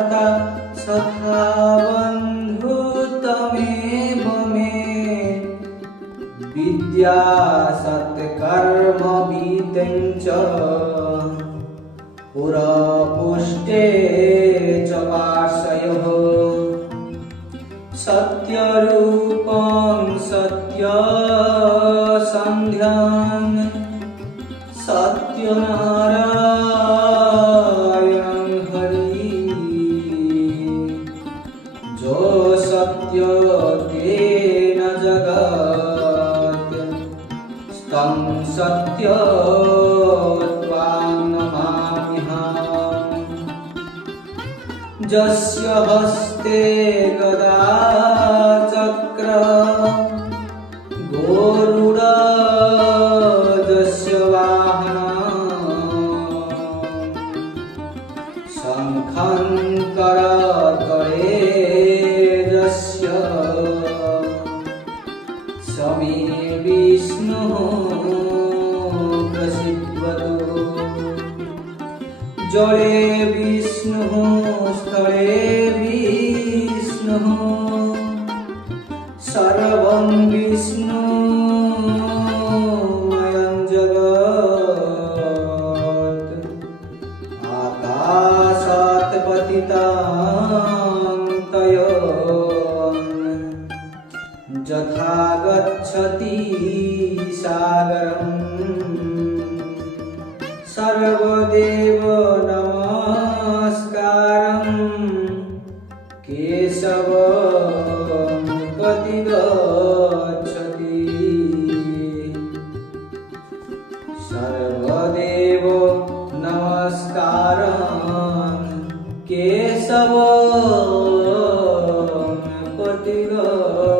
भ्राता सखा बन्धु तमेव मे विद्या सत्कर्म विद्यं च पुरपुष्टे च पार्श्वयोः सत्यरूपं सत्यसन्ध्यं सत्यनारायणं हरि जो सत्य तेन जगत् तं सत्यत्वां नमाम्यहम् जस्य हस्ते गदा चक्र गरुड जस्य वाहनम् शङ्खं करतले जस्य स मे विष्णुः प्रसीदतु जले विष्णुः स्थले विष्णुः सर्वं विष्णुमयं जगत् आकाशात् पतितं तयोन् यथा गच्छति सागरम् सर्वदेव नमस्कारं केशवं कति गच्छति सर्वदेव नमस्कारं केशवं कति गच्छति।